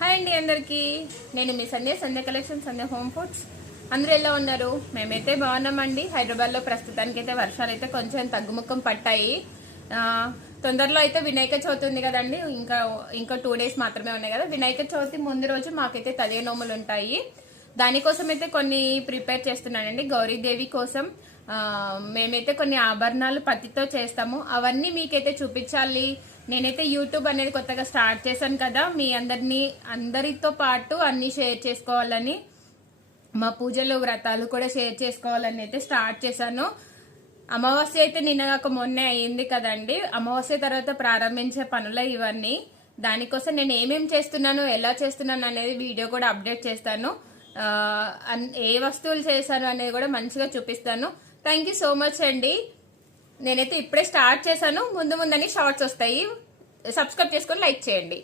Hi అండి అందరికి. నేను మీ సంధ్య కలెక్షన్, సంధ్య హోమ్ ఫుడ్స్. అందరూ ఎలా ఉన్నారు? మేమైతే బాగున్నామండి. హైదరాబాద్లో ప్రస్తుతానికి అయితే వర్షాలు అయితే కొంచెం తగ్గుముఖం పట్టాయి. తొందరలో అయితే వినాయక చవితి ఉంది కదండి. ఇంకా 2 days మాత్రమే ఉన్నాయి కదా. వినాయక చవితి ముందు రోజు మాకైతే తదియ నోములు ఉంటాయి. దానికోసం అయితే కొన్ని ప్రిపేర్ చేస్తున్నానండి. గౌరీదేవి కోసం మేమైతే కొన్ని ఆభరణాలు పత్తితో చేస్తాము. అవన్నీ మీకైతే చూపించాలి. నేనైతే యూట్యూబ్ అనేది కొత్తగా స్టార్ట్ చేశాను కదా, మీ అందరితో పాటు అన్ని షేర్ చేసుకోవాలని, మా పూజలు వ్రతాలు కూడా షేర్ చేసుకోవాలని అయితే స్టార్ట్ చేశాను. అమావాస్య అయితే నిన్నగాక మొన్నే అయ్యింది కదండి. అమావాస్య తర్వాత ప్రారంభించే పనులే ఇవన్నీ. దానికోసం నేను ఏమేమి చేస్తున్నాను, ఎలా చేస్తున్నాను అనేది వీడియో కూడా అప్డేట్ చేస్తాను. ఏ వస్తువులు చేశాను అనేది కూడా మంచిగా చూపిస్తాను. థ్యాంక్ యూ సో మచ్ అండి. నేనైతే ఇప్పుడే స్టార్ట్ చేశాను. ముందు ముందని షార్ట్స్ వస్తాయి. సబ్స్క్రైబ్ చేసుకొని లైక్ చేయండి.